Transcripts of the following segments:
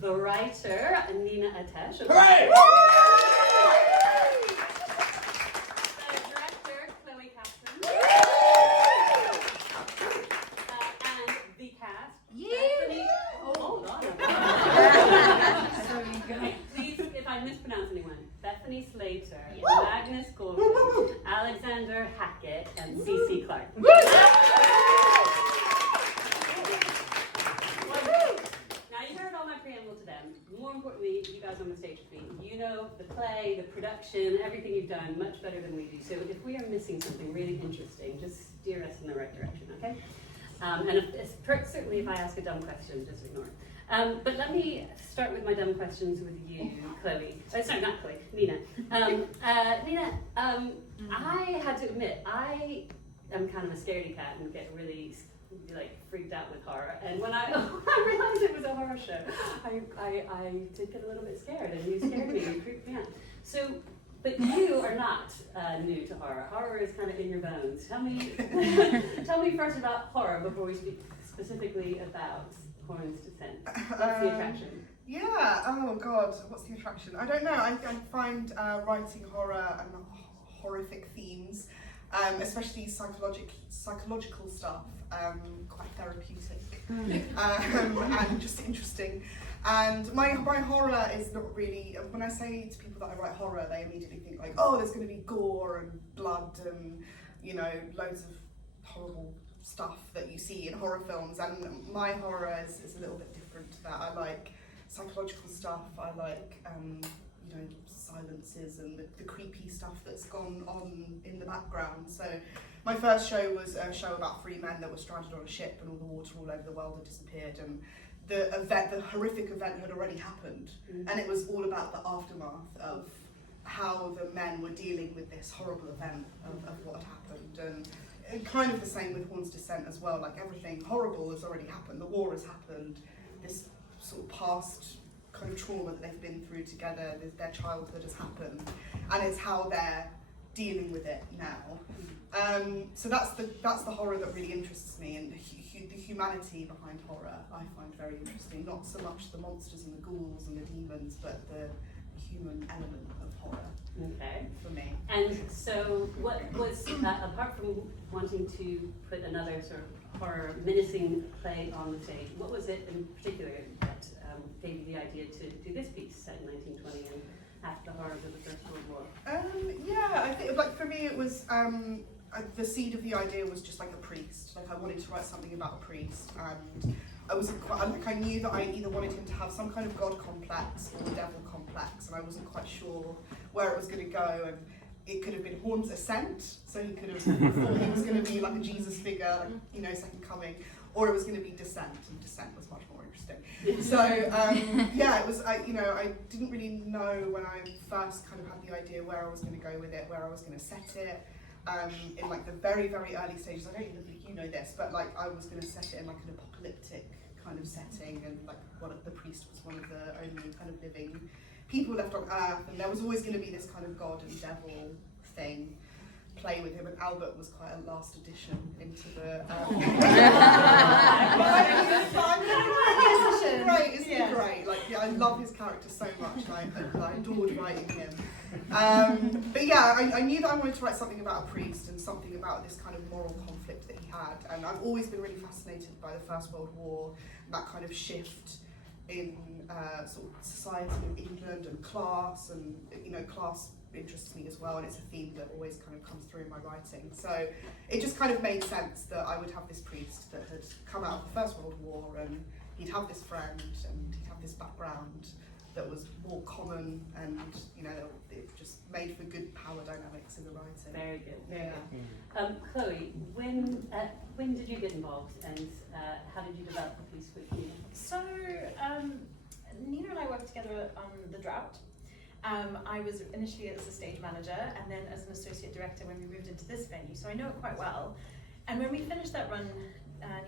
the writer, Nina Atesh. Hooray! The director, Chloe Cattin. And the cast, Bethany... Oh, hold on. Okay, please, if I mispronounce anyone, Bethany Slater, Magnus Gordon, Alexander Hackett, and Cici Clarke. Now you heard all my preamble to them. More importantly, you guys on the stage with me. You know the play, the production, everything you've done much better than we do. So if we are missing something really interesting, just steer us in the right direction, okay? Certainly if I ask a dumb question, just ignore it. But let me start with my dumb questions with you, Chloe. Oh, sorry, not Chloe, Nina. Nina, I had to admit, I am kind of a scaredy cat and get really freaked out with horror. And when I realized it was a horror show, I did get a little bit scared, and you scared me, you creeped me out. So, but you are not new to horror. Horror is kind of in your bones. Tell me first about horror before we speak specifically about HORNE'S DESCENT. What's the attraction? Yeah, oh God, what's the attraction? I don't know, I find writing horror and horrific themes, especially psychological stuff, quite therapeutic and just interesting. And my horror is not really, when I say to people that I write horror, they immediately think like, oh, there's going to be gore and blood and, you know, loads of horrible stuff that you see in horror films. And my horror is a little bit different to that. I like psychological stuff, I like, you know, silences and the creepy stuff that's gone on in the background. So my first show was a show about 3 men that were stranded on a ship and all the water all over the world had disappeared, and the horrific event had already happened, and it was all about the aftermath of how the men were dealing with this horrible event of what had happened. And kind of the same with HORNE'S DESCENT as well, like everything horrible has already happened, the war has happened, this sort of past kind of trauma that they've been through together, their childhood has happened, and it's how they're dealing with it now. So that's the horror that really interests me, and the humanity behind horror I find very interesting. Not so much the monsters and the ghouls and the demons, but the human element of horror. Okay. For me. And so, what was apart from wanting to put another sort of horror menacing play on the stage, what was it in particular that gave you the idea to do this piece set in 1920 and after the horrors of the First World War? Yeah, I think like for me it was the seed of the idea was just like a priest. Like I wanted to write something about a priest, and I knew that I either wanted him to have some kind of god complex or devil complex, and I wasn't quite sure where it was going to go. And it could have been HORNE'S Ascent, so he could have thought he was going to be like a Jesus figure, like, you know, second coming, or it was going to be Descent, and Descent was much more interesting. So yeah, it was. I didn't really know when I first kind of had the idea where I was going to go with it, where I was going to set it. In like the very, very early stages, I don't even think you know this, but like I was going to set it in like an apocalyptic kind of setting, and like the priest was one of the only kind of living people left on Earth, and there was always going to be this kind of god and devil thing play with him, and Albert was quite a last addition into the isn't he great? Like, yeah, I love his character so much, and I adored writing him. But yeah, I knew that I wanted to write something about a priest and something about this kind of moral conflict that he had, and I've always been really fascinated by the First World War, that kind of shift in sort of society in England and class, and you know, class interests me as well, and it's a theme that always kind of comes through in my writing. So it just kind of made sense that I would have this priest that had come out of the First World War, and he'd have this friend, and he'd have this background that was more common, and you know, it just made for good power dynamics in the writing. Very good, very good. Chloe, when did you get involved, and how did you develop the piece with Nina? So Nina and I worked together on The Drought. I was initially as a stage manager, and then as an associate director when we moved into this venue, so I know it quite well. And when we finished that run,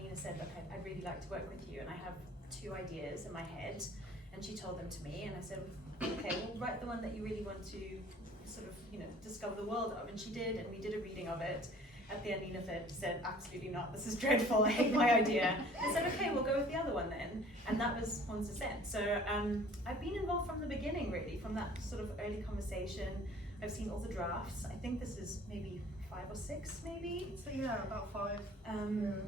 Nina said, look, I'd really like to work with you, and I have 2 ideas in my head. And she told them to me, and I said, okay, we'll write the one that you really want to sort of, you know, discover the world of. And she did, and we did a reading of it. at the end Nina said, absolutely not, this is dreadful, I hate my idea. I said, okay, we'll go with the other one then. And that was HORNE'S DESCENT. So I've been involved from the beginning, really, from that sort of early conversation. I've seen all the drafts. I think this is maybe 5 or 6, maybe. So yeah, about 5.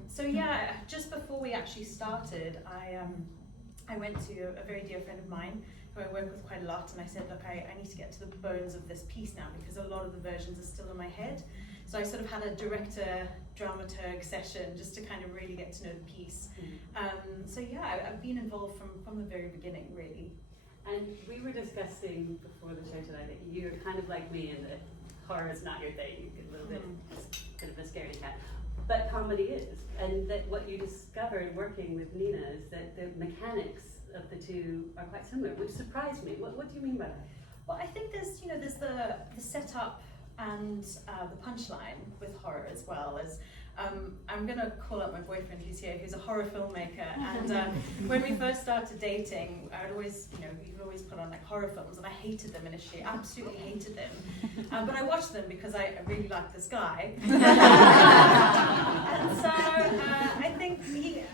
So yeah, just before we actually started, I went to a very dear friend of mine who I work with quite a lot, and I said, look, I need to get to the bones of this piece now because a lot of the versions are still in my head. So I sort of had a director dramaturg session just to kind of really get to know the piece. So yeah, I've been involved from the very beginning, really. And we were discussing before the show today that you're kind of like me in that horror is not your thing. You get a little bit of a scaredy cat. But comedy is. And that what you discovered working with Nina is that the mechanics of the two are quite similar, which surprised me. What do you mean by that? Well, I think there's the setup and the punchline with horror as well as I'm gonna call up my boyfriend who's here, who's a horror filmmaker, and when we first started dating, I'd always, we'd always put on like horror films, and I hated them initially, absolutely hated them, but I watched them because I really liked this guy, and so I think he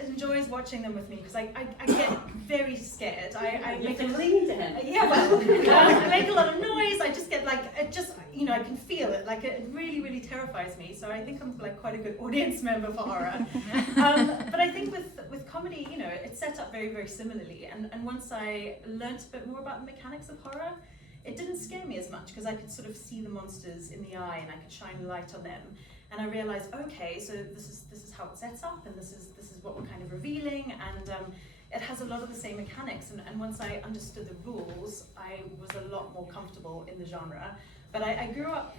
enjoys watching them with me because I get very scared. I make a cling to him. Yeah, well, I make a lot of noise. I just get like, I can feel it. Like it really, really terrifies me. So I think I'm like quite a good audience member for horror. But I think with comedy, it's set up very, very similarly. And once I learnt a bit more about the mechanics of horror, it didn't scare me as much because I could sort of see the monsters in the eye and I could shine light on them. And I realized, okay, so this is how it sets up, and this is what we're kind of revealing, and it has a lot of the same mechanics. And once I understood the rules, I was a lot more comfortable in the genre. But I grew up,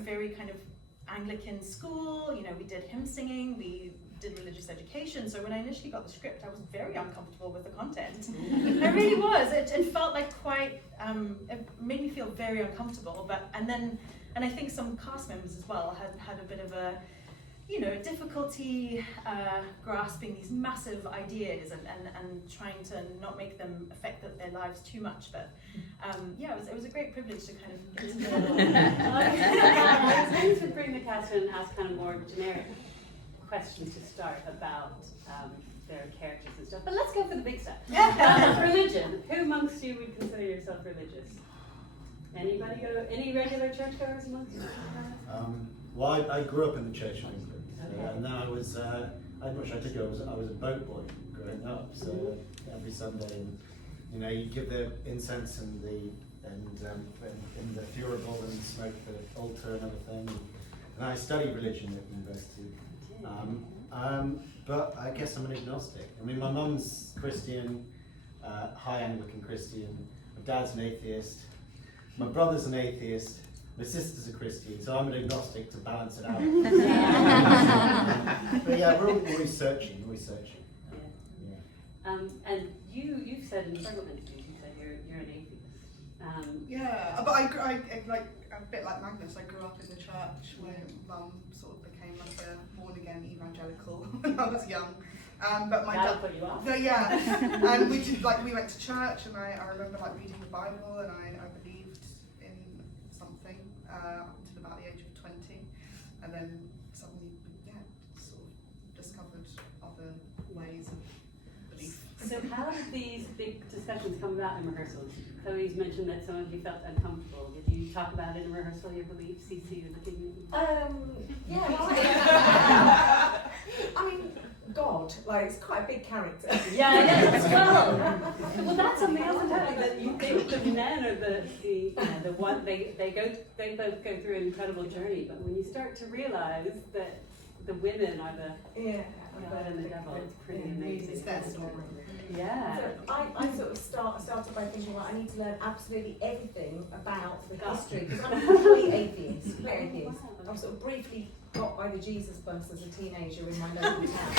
very kind of Anglican school. We did hymn singing, we did religious education. So when I initially got the script, I was very uncomfortable with the content. I really was. It felt like quite. It made me feel very uncomfortable. And I think some cast members as well had a bit of a, difficulty grasping these massive ideas and trying to not make them affect their lives too much. But it was a great privilege to kind of get to know. I was going to bring the cast in and ask kind of more generic questions to start about their characters and stuff. But let's go for the big stuff. Religion. Who amongst you would consider yourself religious? Anybody any regular churchgoers amongst you? Well, I grew up in the Church of England, and then I was I was a boat boy growing up. So every Sunday, you give the incense and in the furable and smoke the altar and everything. And I studied religion at university. But I guess I'm an agnostic. I mean, my mum's Christian, high Anglican Christian. My dad's an atheist. My brother's an atheist, my sister's a Christian, so I'm an agnostic to balance it out. But yeah, we're always searching. Yeah. And you've said in several interviews, you said you're an atheist. Yeah, but I like a bit like Magnus. I grew up in the church where Mum sort of became like a born again evangelical when I was young. But my dad put you off. Yeah, and we went to church, and I remember reading the Bible, and I believed in something until about the age of 20, and then suddenly sort of discovered other ways of belief. So how did these big discussions come about in rehearsals? Chloe's mentioned that some of you felt uncomfortable. Did you talk about it in rehearsal, your beliefs? Cici, you're looking at me. Yeah. I mean, God, it's quite a big character. Yeah, well, that's something else entirely. That you think the men are the one they both go through an incredible journey, but when you start to realize that the women are the good and the devil, it's pretty amazing. It's their story. Yeah. So I sort of started by thinking, I need to learn absolutely everything about the history, because I'm a complete atheist. I've sort of briefly got by the Jesus bus as a teenager in my local town.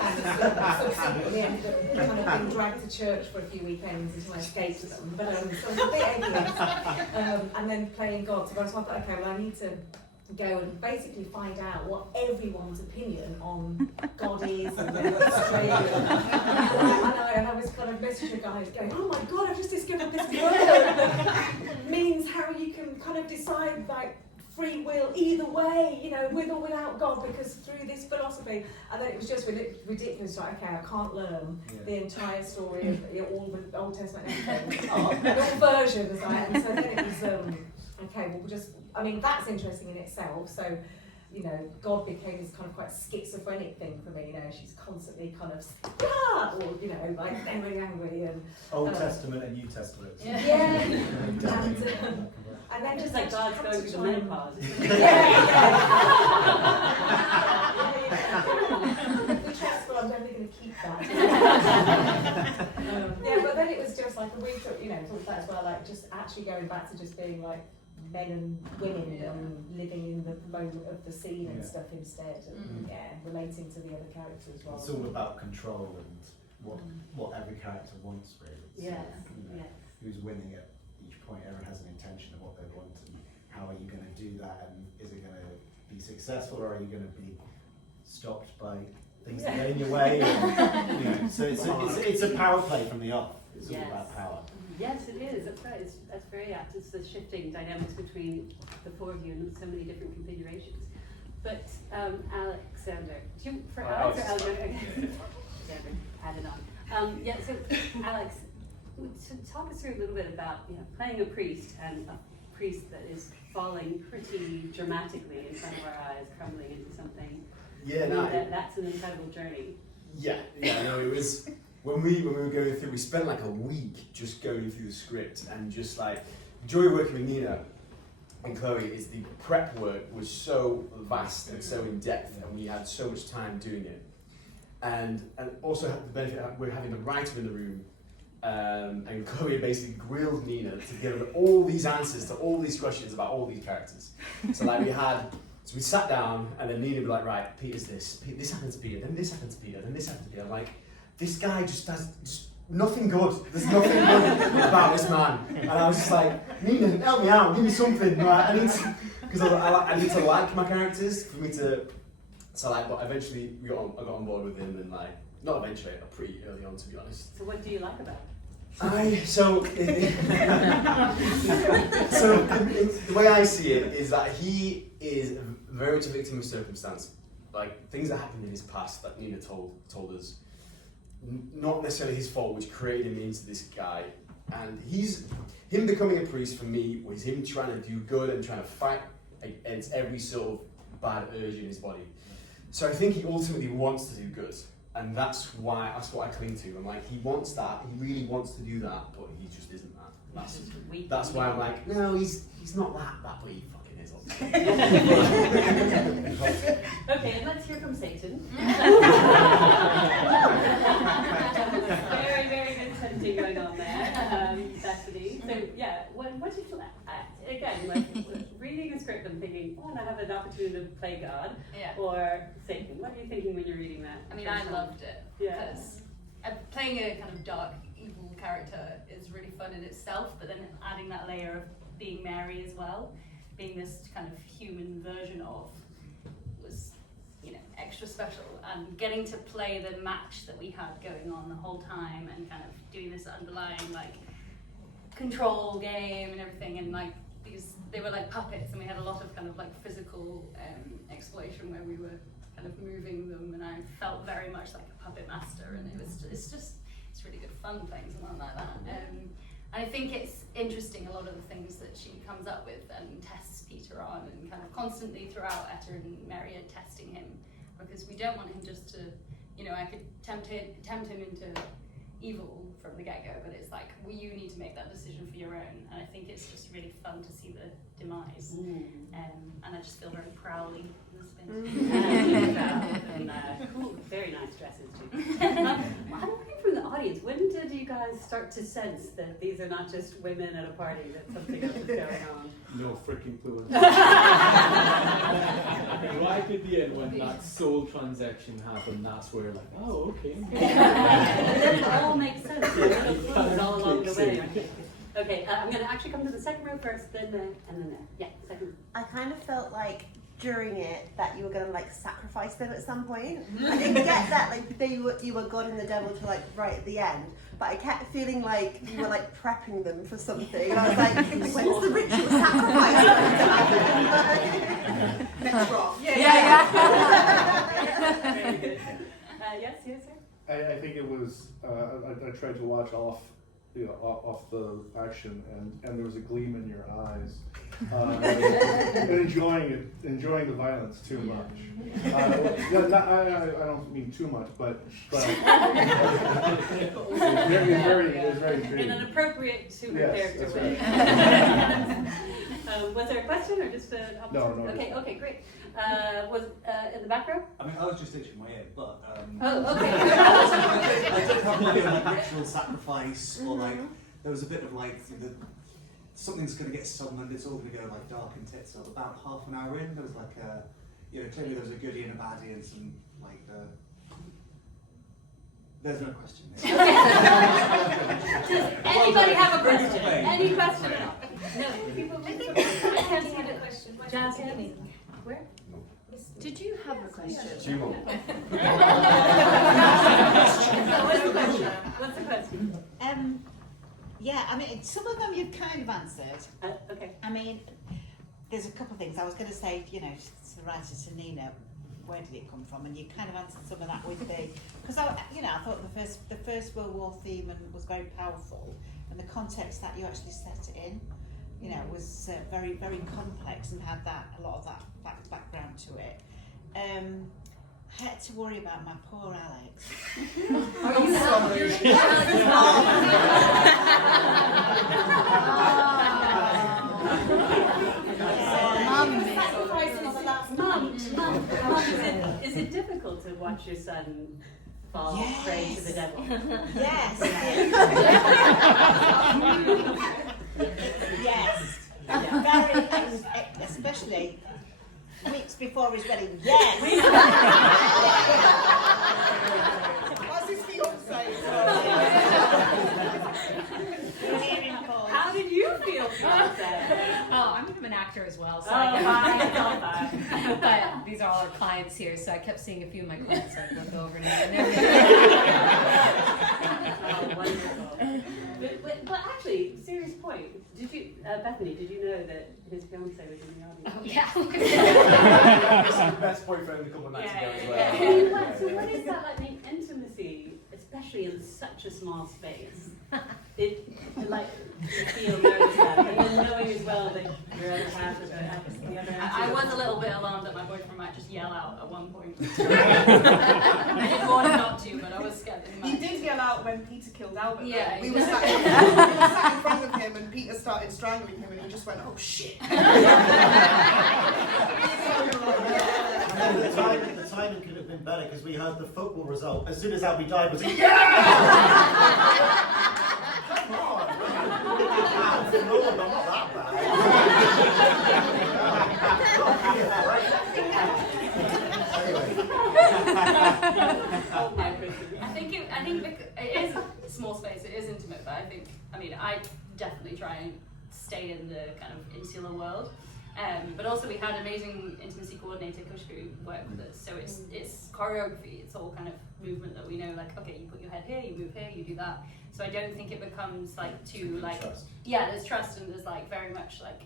And sort of secretly ended up kind of being dragged to church for a few weekends until I escaped them. But so I'm a bit atheist. And then playing God. So I thought, okay, well I need to go and basically find out what everyone's opinion on God is and Australia. And I was kind of messaging guys going, oh my God, I've just discovered this word. It means how you can kind of decide free will either way, you know, with or without God, because through this philosophy, and then it was just ridiculous, like, okay, I can't learn the entire story of all the Old Testament and everything, and all versions, right? And so then it was, okay, well, we'll just, I mean, that's interesting in itself, so, you know, God became this kind of quite schizophrenic thing for me, you know, she's constantly kind of, or, you know, like, angry, and... Old Testament and New Testament. Yeah. And then Just like God's going through the menopause. The chest, well, I'm definitely going to keep that. Yeah, but then it was just like a week, you know, talked about as well, like just actually going back to just being like men and women and living in the moment of the scene and stuff instead, and relating to the other characters as well. It's all about control and what every character wants, really. It's who's winning at each point. Everyone has an intention of what they want, and how are you going to do that, and is it going to be successful, or are you going to be stopped by things that get in your way? And, you know, so it's a power play from the off. It's all about power. Yes, it is. That's right. That's very apt. It's the shifting dynamics between the four of you in so many different configurations. But Alexander, for Alex or Alexander? Added on. So Alex, so talk us through a little bit about playing a priest, and a priest that is falling pretty dramatically in front of our eyes, crumbling into something. That's an incredible journey. No, it was when we were going through. We spent like a week just going through the script, and just like joy working with Nina and Chloe is the prep work was so vast and so in depth, and we had so much time doing it, and also had the benefit of we're having the writer in the room. And Chloe basically grilled Nina to give her all these answers to all these questions about all these characters. So like we sat down, and then Nina would be like, right, Peter's this happened to Peter, then this happened to Peter, then this happened to Peter. I'm like, this guy just has nothing good. There's nothing good about this man. And I was just like, Nina, help me out, give me something. Right? I need to, because I need to like my characters for me to. So like, but eventually I got on board with him, and like, not eventually, pretty early on, to be honest. So what do you like about it? So the way I see it is that he is very much a victim of circumstance, like things that happened in his past that Nina told us, not necessarily his fault, which created him into this guy. And him becoming a priest for me was him trying to do good and trying to fight against every sort of bad urge in his body. So I think he ultimately wants to do good. And that's what I cling to. I'm like, he wants that, he really wants to do that, but he just isn't that. That's why I'm like, no, he's not that, but he fucking is. Okay, and let's hear from Satan. Very, very good sentence going on there, Bethany. So yeah, what do you feel? Again, like reading a script and thinking, oh, I have an opportunity to play God, or Satan. What are you thinking when you're reading that? I mean, I loved it because playing a kind of dark, evil character is really fun in itself, but then adding that layer of being Mary as well, being this kind of human version of, was, extra special. And getting to play the match that we had going on the whole time, and kind of doing this underlying like control game and everything, and like they were like puppets, and we had a lot of kind of like physical exploration where we were kind of moving them, and I felt very much like a puppet master, and it's really good fun playing someone like that. And I think it's interesting, a lot of the things that she comes up with and tests Peter on, and kind of constantly throughout Etta and Mary are testing him, because we don't want him just to, I could tempt him into evil from the get-go, but it's like, you need to make that decision for your own, and I think it's just really fun to see the demise, and I just feel very prowly in this And cool, very nice dresses too. I'm wondering from the audience, when did you guys start to sense that these are not just women at a party, that something else is going on? No freaking clue. Right at the end, when that soul transaction happened, that's where like, oh, okay. And then it all makes sense. It's all along the way. Okay, I'm going to actually come to the second row first, then and then there. Yeah, second. I kind of felt like during it that you were going to like sacrifice them at some point. I didn't get that like you were God and the devil to like right at the end, but I kept feeling like you were like prepping them for something, and I was like, when's the ritual sacrifice going to happen? Next drop. Yeah. Yes, sir. I think it was, I tried to watch off the action, and there was a gleam in your eyes. And enjoying the violence too much. I don't mean too much, but it was very intriguing. In an appropriate character way. Was there a question or just a? No. Okay, great. Was in the back row? I mean, I was just itching my ear, but. Oh, okay. I did have like a ritual sacrifice, or like there was a bit of like something's going to get summoned. It's all going to go like dark and tits. So about half an hour in, there was like clearly there was a goodie and a baddie and some like. There's no question there. Does anybody have a question? Any question at all? No. People. I can't see the question. Jazz, where? Did you have a question? What's the question? Yeah, I mean, some of them you've kind of answered. Okay. I mean, there's a couple of things. I was going to say, to the writer, to Nina, where did it come from? And you kind of answered some of that with the, because I thought the first World War theme was very powerful, and the context that you actually set it in, was very, very complex and had a lot of that background to it. I had to worry about my poor Alex. Are you sorry? Mum, is it difficult to watch your son fall prey to the devil? Yes. Yes. Very, especially weeks before his wedding. Yes. What's his fiance? How did you feel about that? Oh, I'm an actor as well, so I thought that. but these are all our clients here, so I kept seeing a few of my clients like look over and Oh, wonderful. But actually, serious point. Did you, Bethany? Did you know that his fiance was in the audience? Oh yeah. This is the best boyfriend a couple of nights ago as well. So what is that like? Intimacy, especially in such a small space. It feel nervous about it, and then knowing as well that your other half is the other half. I was a little bit alarmed that my boyfriend might just yell out at one point. I didn't want him not to, but I was scared that he might. He did yell out when Peter killed Albert. Yeah, we were sat in front of him, and Peter started strangling him, and he just went, "Oh shit!" The timing could have been better because we heard the football result as soon as Albie died. Was Come on! Lord, I'm not that bad. Oh my goodness. I think it is a small space. It is intimate, but I definitely try and stay in the kind of insular world. But also we had amazing intimacy coordinator Kushku work with us, so it's choreography, it's all kind of movement that we know, like, okay, you put your head here, you move here, you do that. So I don't think it becomes like too like Trust. Yeah, there's trust, and there's like very much like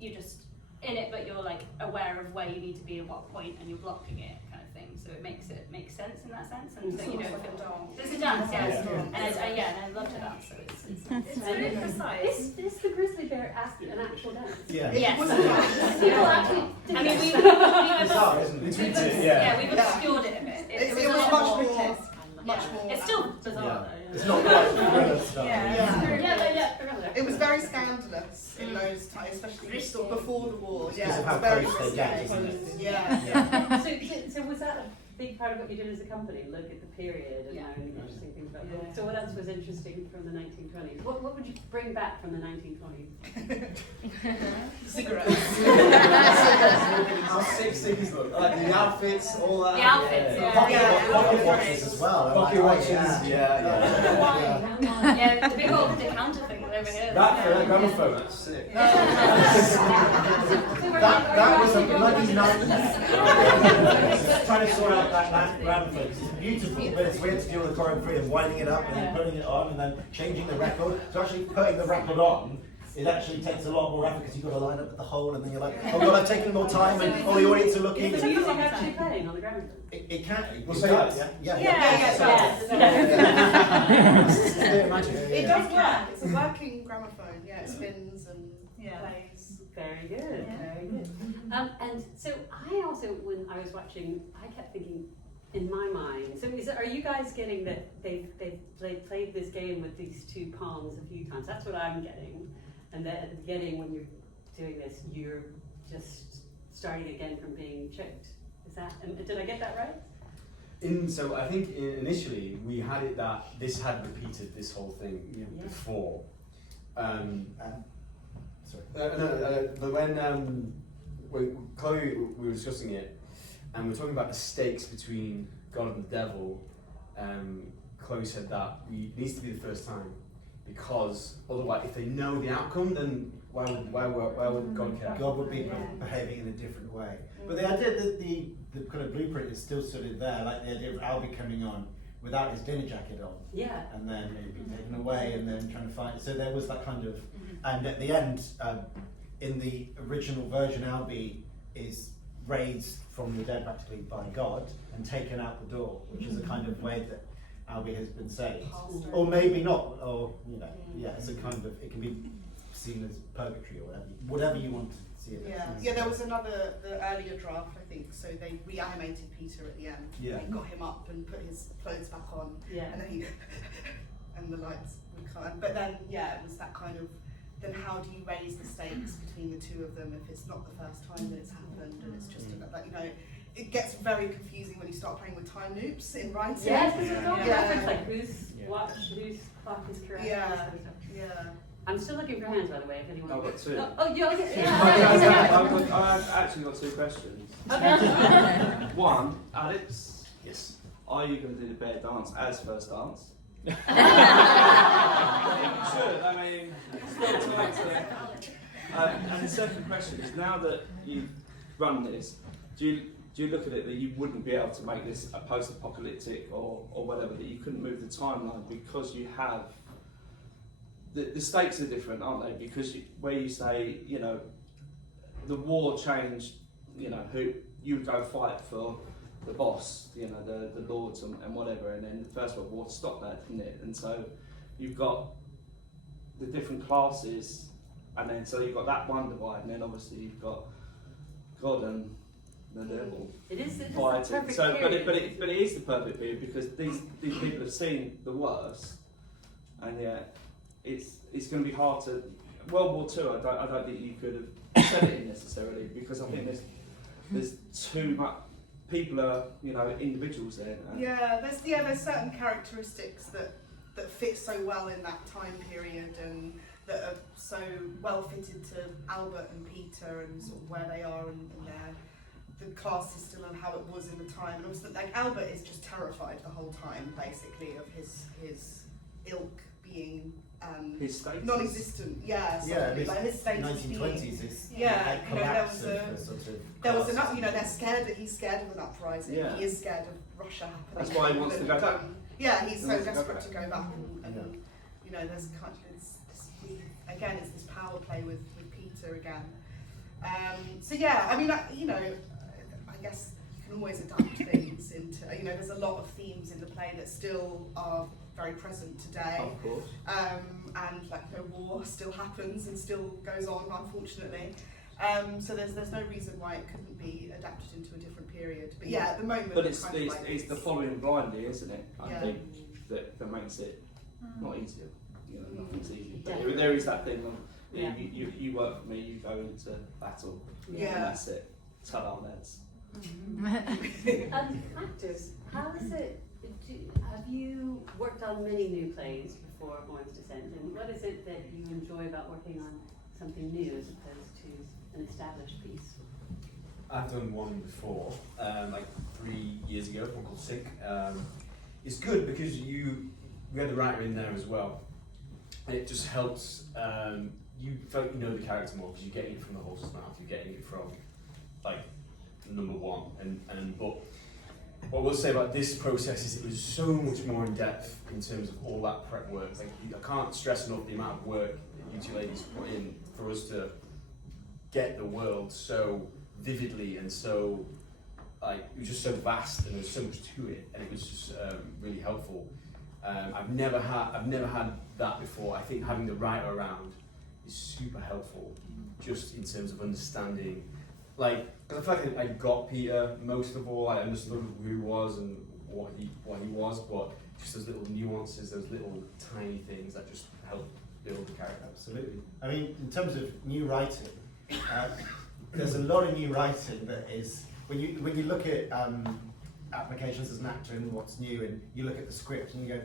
you just in it, but you're like aware of where you need to be at what point, and you're blocking it kind of thing. So it makes sense in that sense, and so you don't feel it's a dance, yes, and I love to dance, so it's very precise. Is the grizzly bear an actual dance? Yeah. yes. People actually did I mean, it. Bizarre, isn't it? we've obscured it a bit. It It was was a much lot more. more. Much more. It's still bizarre though. It's not like thriller stuff. It was very scandalous in those times, especially sort of before the war. Because Yeah, of how it was very close they get, risque. isn't it? Yeah. So was that big part of what you did as a company, look at the period and Yeah. learn interesting things about it. Yeah. So what else was interesting from the 1920s? What would you bring back from the 1920s? Cigarettes. How six look. I like the outfits, all that. The outfits, Yeah. yeah. Pocket watches as well. I Pocket like watches, that, yeah. Yeah, the big old decanter thing over here. That for that gramophone, that's sick. That was a bloody nightmare. Trying to sort out that gramophone. It's beautiful, but it's weird to deal with the choreography and winding it up and then putting it on and then changing the record. So actually putting the record on, it actually takes a lot more effort because you've got to line up at the hole and then you're like, oh god, I've taken more time and all the audience are looking. Is the music actually playing on the gramophone? It can. We'll say yes. Yeah. It does work. It's a working gramophone. Yeah, it spins and plays. Very good, very good. And so I also, when I was watching, I kept thinking in my mind, so are you guys getting that they've played this game with these two palms a few times? That's what I'm getting. And that at the beginning, when you're doing this, you're just starting again from being choked. Is that, did I get that right? So I think initially we had it that this had repeated this whole thing before. But when Chloe, we were discussing it, and we were talking about the stakes between God and the devil, Chloe said that it needs to be the first time, because otherwise, if they know the outcome, then why would God care? God would be behaving in a different way. But the idea that the kind of blueprint is still sort of there, like the idea of Albie coming on without his dinner jacket on. Yeah. And then he'd be taken away and then trying to find. So there was that kind of, and at the end, in the original version, Albie is raised from the dead practically by God and taken out the door, which is a kind of way that Albie has been saved. Or maybe not, or, it's a kind of, it can be seen as purgatory or whatever you want to see it as. Yeah, there was the earlier draft, I think, so they reanimated Peter at the end. Yeah. They got him up and put his clothes back on, and then and the lights would come. But then, it was that kind of, then how do you raise the stakes between the two of them if it's not the first time that it's happened and it's just it gets very confusing when you start playing with time loops in writing. Yes, because it's all reference, like whose clock is correct. Yeah. I'm still looking for hands, by the way, if anyone. I've got two. I've actually got two questions. Okay. One, Alex. Yes. Are you going to do the bear dance as first dance? You should. I mean, still time to. And the second question is: now that you've run this, do you look at it that you wouldn't be able to make this a post-apocalyptic or whatever, that you couldn't move the timeline because you have the stakes are different, aren't they? Because where you say, the war changed, who you would go fight for the boss, the lords and whatever, and then the First World War stopped that, didn't it? And so you've got the different classes, and then so you've got that one divide, and then obviously you've got God and the devil. It is the fighting. perfect So, period. but it is the perfect period because these people have seen the worst, and it's going to be hard to. World War II, I don't think you could have said it in necessarily, because I think there's too much. People are, individuals there. There's certain characteristics that fit so well in that time period and that are so well fitted to Albert and Peter and sort of where they are and the class system and how it was in the time. And also, like, Albert is just terrified the whole time, basically, of his ilk being his status. non-existent. Like his status 1920s is there was an they're scared that he's scared of an uprising. Yeah. He is scared of Russia happening. That's why he wants to go back. Yeah, he's so desperate to go back and there's kind of it's this power play with Peter again. I guess you can always adapt things into, there's a lot of themes in the play that still are very present today. Of course. And war still happens and still goes on, unfortunately. So there's no reason why it couldn't be adapted into a different period. But at the moment. But it's the following blindly, isn't it? I think that makes it not easier. Nothing's easy. But there is that thing of you work for me, you go into battle, and that's it. Ta-da, lads. Actors, how is it? Have you worked on many new plays before HORNE'S DESCENT, and what is it that you enjoy about working on something new as opposed to an established piece? I've done one before, like 3 years ago, one called Sync. It's good because we had the writer in there as well. And it just helps, you felt you know the character more because you're getting it from the horse's mouth, you're getting it from like number one. But what I will say about this process is it was so much more in depth in terms of all that prep work. Like I can't stress enough the amount of work that you two ladies put in for us to get the world so vividly and so like it was just so vast and there was so much to it, and it was just really helpful. I've never had that before. I think having the writer around is super helpful, just in terms of understanding. Like, because I feel like I got Peter most of all. I understood who he was and what he was, but just those little nuances, those little tiny things that just help build the character. Absolutely. I mean, in terms of new writing, there's a lot of new writing that is when you look at applications as an actor and what's new, and you look at the script and you go,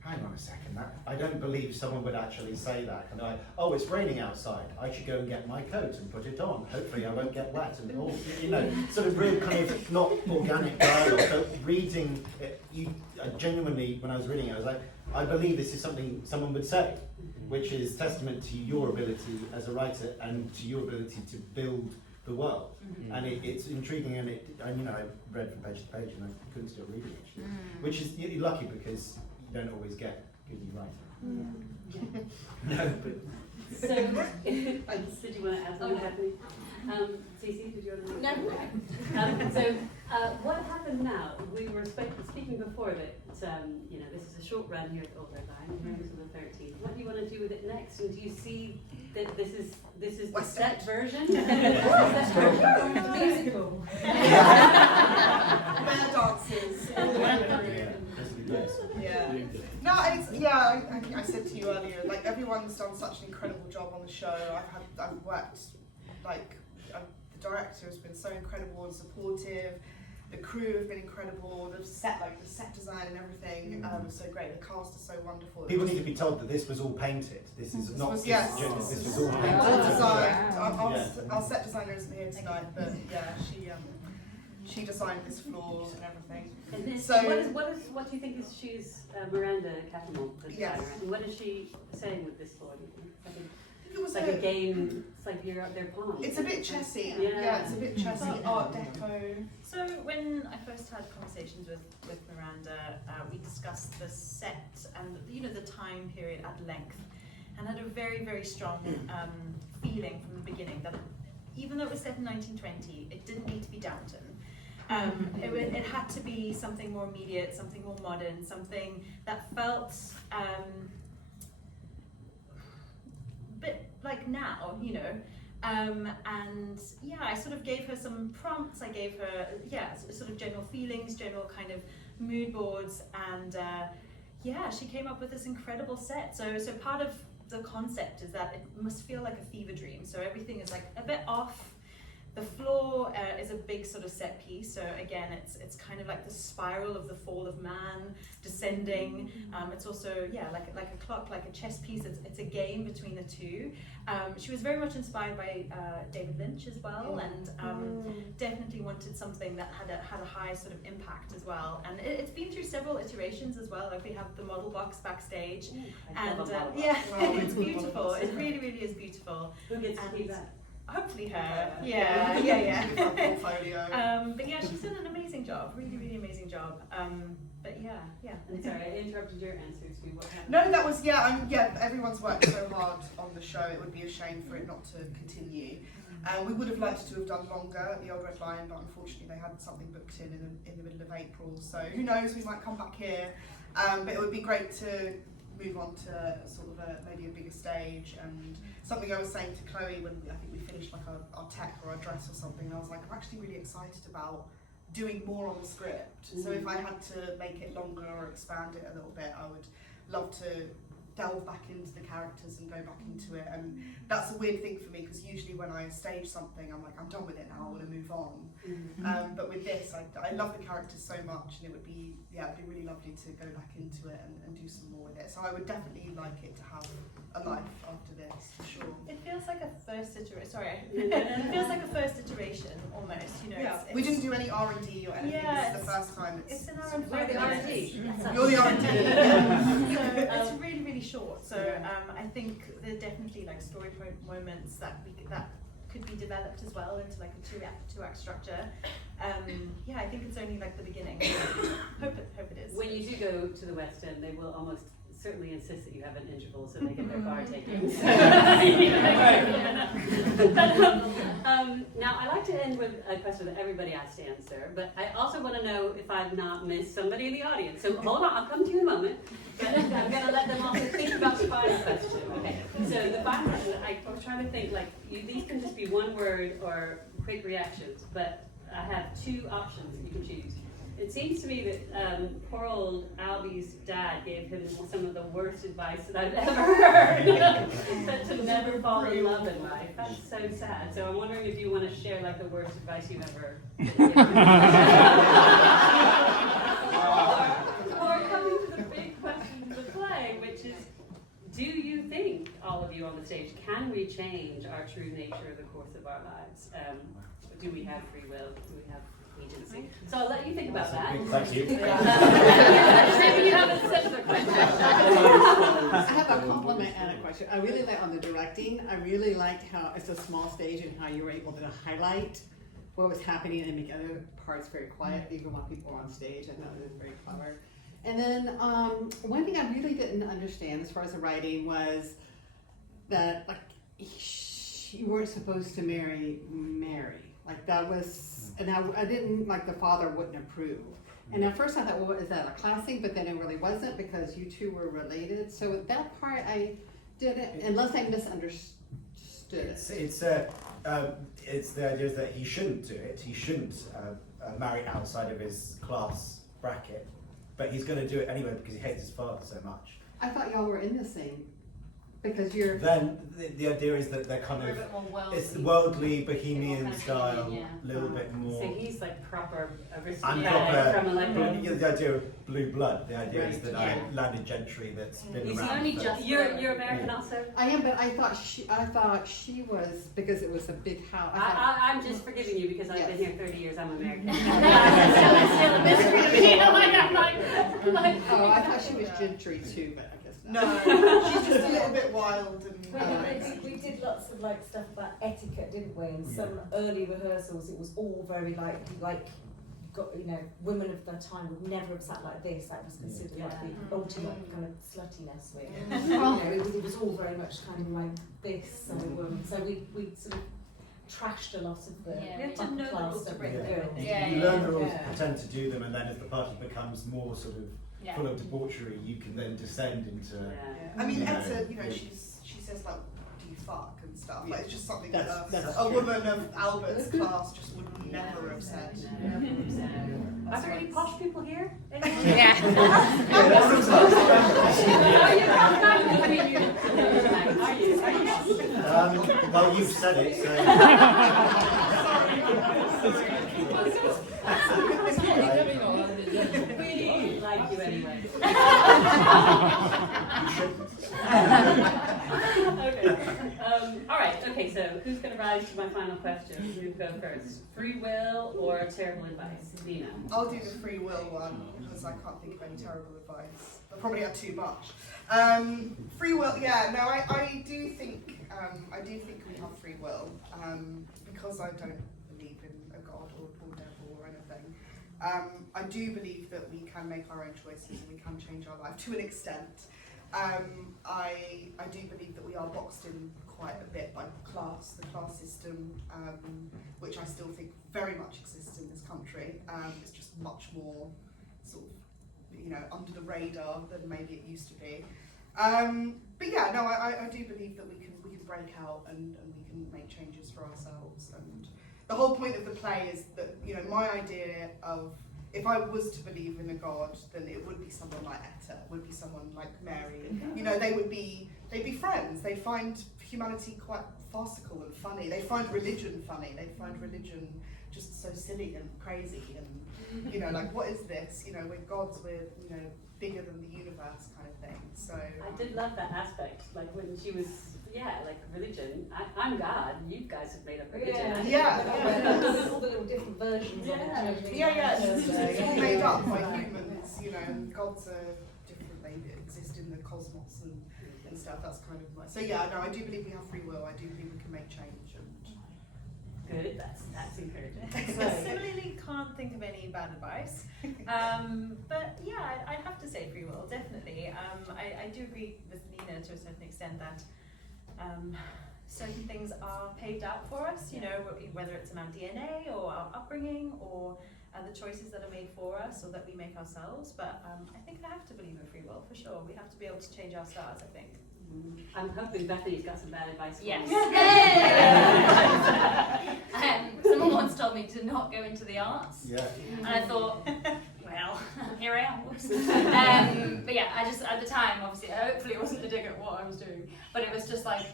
hang on a second, I don't believe someone would actually say that. And they're like, oh, it's raining outside, I should go and get my coat and put it on. Hopefully I won't get wet. And all, you know, sort of real kind of not organic dialogue. So reading, genuinely, when I was reading it, I was like, I believe this is something someone would say, which is testament to your ability as a writer and to your ability to build the world. And it's intriguing, and you know, I read from page to page and I couldn't stop reading actually, which is you're lucky because you don't always get good new writing. No, but so did you want to add something, Bethany? Cici, did you want to? No. So what happened now? We were speaking before that you know, this is a short run here at Ordained, here until the 13th. What do you want to do with it next? And do you see that this is the set version? Musical. Bear dances. Yeah. No, I said to you earlier, like everyone's done such an incredible job on the show. I've worked, like, the director has been so incredible and supportive. The crew have been incredible. The set design and everything was so great. The cast is so wonderful. People need to be told that this was all painted. This is not. Yes. This was all painted. All designed. Our set designer isn't here tonight, but yeah, she designed this floor and everything. And this, So what do you think is she's Miranda Cattin, the designer? Yes. And what is she saying with this floor? Do you think? it was It's like a game. It's like their palm. It's a bit chessy. Yeah. It's a bit chessy. Art Deco. So when I first had conversations with Miranda, we discussed the set and the time period at length, and had a very, very strong feeling from the beginning that even though it was set in 1920, it didn't need to be Downton. It had to be something more immediate, something more modern, something that felt bit like now, and yeah, I sort of gave her some prompts. I gave her sort of general feelings, general kind of mood boards, and yeah, she came up with this incredible set. So part of the concept is that it must feel like a fever dream. So everything is like a bit off. The floor is a big sort of set piece. So again, it's kind of like the spiral of the fall of man descending. It's also like a clock, like a chess piece. It's a game between the two. She was very much inspired by David Lynch as well, and definitely wanted something that had a high sort of impact as well. And it's been through several iterations as well. Like we have the model box backstage, and it's beautiful. It really, really is beautiful. Who gets to keep that? Hopefully her. Yeah. Portfolio. But yeah, she's done an amazing job. Really, really amazing job. But yeah. And sorry, I interrupted your answer to what happened. No, that was everyone's worked so hard on the show. It would be a shame for it not to continue. We would have liked to have done longer at the Old Red Lion, but unfortunately they had something booked in the middle of April. So who knows? We might come back here. But it would be great to move on to sort of maybe a bigger stage. And something I was saying to Chloe when I think we finished like our tech or our dress or something, I was like, I'm actually really excited about doing more on the script. So if I had to make it longer or expand it a little bit, I would love to delve back into the characters and go back into it. And that's a weird thing for me, because usually when I stage something, I'm like, I'm done with it now, I want to move on. But with this, I love the characters so much, and it'd be really lovely to go back into it and do some more with it. So I would definitely like it to have a life after this, for sure. It feels like a first iteration. Sorry, it feels like a first iteration almost. You know, Yeah. We didn't do any R&D or anything. Yeah, this is the first time. It's an hour and We're 5 the minutes. R&D. You're the R&D. So it's really, really short. So I think there are definitely like story point moments that could be developed as well into like a two-act structure. Yeah, I think it's only like the beginning. Hope it is. When you do go to the West End, they will almost certainly insist that you have an interval so they get their bar taken. Now, I like to end with a question that everybody has to answer, but I also want to know if I've not missed somebody in the audience. So hold on, I'll come to you in a moment, but I'm going to let them also think about the final question. Okay. So the final question, I was trying to think, like, these can just be one word or quick reactions, but I have two options that you can choose. It seems to me that poor old Albie's dad gave him some of the worst advice that I've ever heard. That to never fall in love in life. That's so sad. So I'm wondering if you want to share like the worst advice you've ever given. Or coming to the big question of the play, which is, do you think, all of you on the stage, can we change our true nature of the course of our lives? Do we have free will? Do we have agency? So I'll let you think about that. Thank you. Maybe you have a similar question. I have a compliment and a question. I really like on the directing. I really liked how it's a small stage and how you were able to highlight what was happening and make other parts very quiet, even while people were on stage. I thought it was very clever. And then one thing I really didn't understand as far as the writing was that like you weren't supposed to marry Mary. Like that was, and I didn't, like the father wouldn't approve. And at first I thought, well, is that a class thing? But then it really wasn't, because you two were related. So that part I didn't, unless I misunderstood it. It's the idea that he shouldn't do it. He shouldn't marry outside of his class bracket, but he's going to do it anyway because he hates his father so much. I thought y'all were in the same. Because you're... Then the idea is that they're kind of, it's worldly, bohemian style, a little bit more. So he's like proper I'm aristocratic proper, from like the idea of blue blood, the idea is that I landed gentry that's been Is he around. only for- just you're American also? I am, but I thought she was, because it was a big house. I'm just forgiving you because I've been here 30 years, I'm American. It's still a mystery to me. Oh, I thought she was gentry too, but I guess not. No, she's just a little bit wild and. We did lots of like stuff about etiquette, didn't we? And some early rehearsals, it was all very like women of the time would never have sat like this. That was considered like the ultimate kind of sluttiness. It was all very much kind of like this. So we sort of trashed a lot of the We have to know the rules to break the code. You learn the rules, pretend to do them, and then as the party becomes more sort of full of debauchery, you can then descend into. I mean, Etta, she says like, "Do you fuck?" and stuff. Like it's just something that a woman of Albert's class just would never have said. Are there any posh people here? Yeah. Well, you've said it, so. We like you anyway. Okay. All right. Okay. So, who's going to rise to my final question? Who go first? Free will or terrible advice? Nina. I'll do the free will one because I can't think of any terrible advice. I probably had too much. Free will. Yeah. No, I do think we have free will because I don't believe in a god or devil or anything. I do believe that we can make our own choices and we can change our life to an extent. I do believe that we are boxed in quite a bit by the class system, which I still think very much exists in this country. It's just much more sort of, under the radar than maybe it used to be. But yeah, no, I do believe that we can break out and we can make changes for ourselves. And the whole point of the play is that, my idea of if I was to believe in a God, then it would be someone like Etta, would be someone like Mary. You know, they'd be friends. They find humanity quite farcical and funny. They find religion funny. They find religion just so silly and crazy and, you know, like, what is this? You know, we're gods, we're, you know, bigger than the universe kind of thing. So I did love that aspect, like when she was, like religion. I'm God, you guys have made up religion. There's all the little different versions of it. It's all made up by humans, you know, and gods are different, they exist in the cosmos and stuff. That's kind of my, so yeah, no, I do believe we have free will. I do believe we can make change. Good, that's encouraging. Similarly, can't think of any bad advice. But yeah, I'd have to say free will, definitely. I do agree with Nina to a certain extent that certain things are paved out for us, you know, whether it's in our DNA or our upbringing or the choices that are made for us or that we make ourselves. But I think I have to believe in free will, for sure. We have to be able to change our stars, I think. I'm hoping Bethany's got some bad advice for Yes. you. Someone once told me to not go into the arts. Yeah. And I thought, well, here I am. But yeah, I just, at the time, obviously, hopefully it wasn't a dig at what I was doing, but it was just like,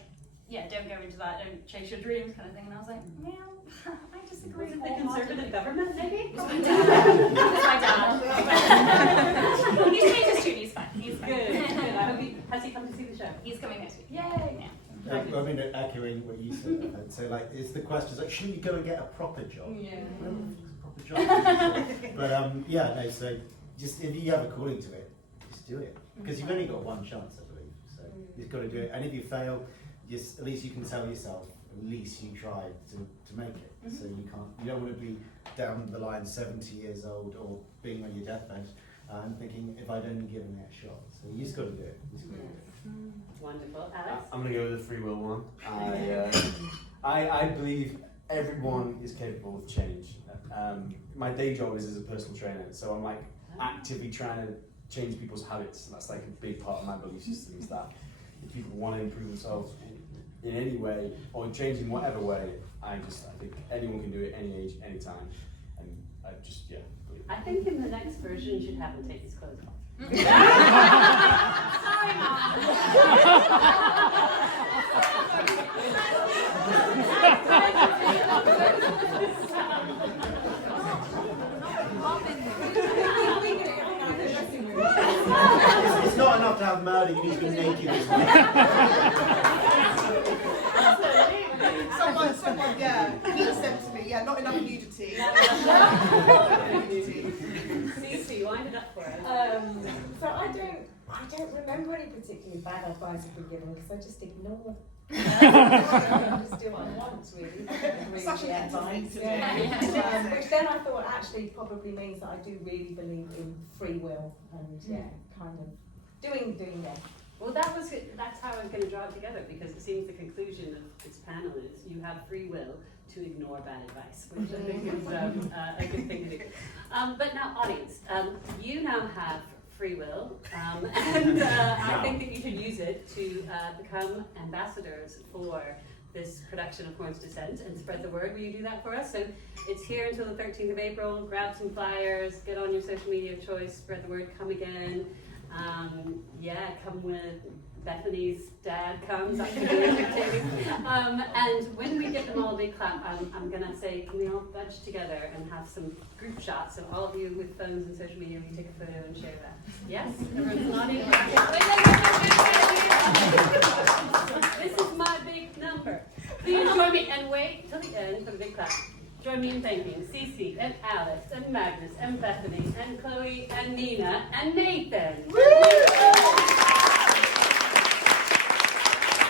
yeah, don't go into that, don't chase your dreams kind of thing. And I was like, well, I disagree. Was it the Conservative government, maybe? It was my dad. It was my dad. He's changed his tune, he's fine. He's fine. Good. I hope has he come to see the show? He's coming next week. Yay! Yeah. I mean, echoing what you said, I'd say, like, it's the question, like, shouldn't you go and get a proper job? Yeah. Proper job. But yeah, no, so just if you have a calling to it, just do it. Because you've only got one chance, I believe. So you've got to do it. And if you fail, just at least you can tell yourself, at least you tried to make it. So you don't want to be down the line 70 years old or being on your deathbed and thinking, if I'd only given it a shot. So you just got to do it. You just got to do it. Wonderful. Alex? I'm going to go with the free will one. I believe everyone is capable of change. My day job is as a personal trainer, so I'm like actively trying to change people's habits, and that's like a big part of my belief system, is that if people want to improve themselves in any way, or change in whatever way, I think anyone can do it, any age, any time, and I just, believe it. I think in the next version you should have him take his clothes off. Sorry, It's not enough to have murder, you need to be naked as well. Someone, he said to me, not enough nudity. Cici, wind it up for us. So I don't remember any particularly bad advice I've been given because I just ignore. I just do what I want, really. Such an advice. Which then I thought actually probably means that I do really believe in free will and kind of doing that. Well, that's how I'm going to draw it together, because it seems the conclusion of this panel is you have free will to ignore bad advice, which I think is a good thing to do. But now, audience, you now have free will, and I think that you should use it to become ambassadors for this production of HORNE'S DESCENT and spread the word. Will you do that for us? So it's here until the 13th of April. Grab some flyers, get on your social media of choice, spread the word, come again. Come when Bethany's dad comes. And when we get them all a big clap, I'm going to say, can we all budge together and have some group shots of all of you with phones and social media? We take a photo and share that. Yes? Everyone's nodding? This is my big number. Please join me and wait till the end for the big clap. Join me in thanking Cici and Alex and Magnus and Bethany and Chloe and Nina and Nathan. Woo!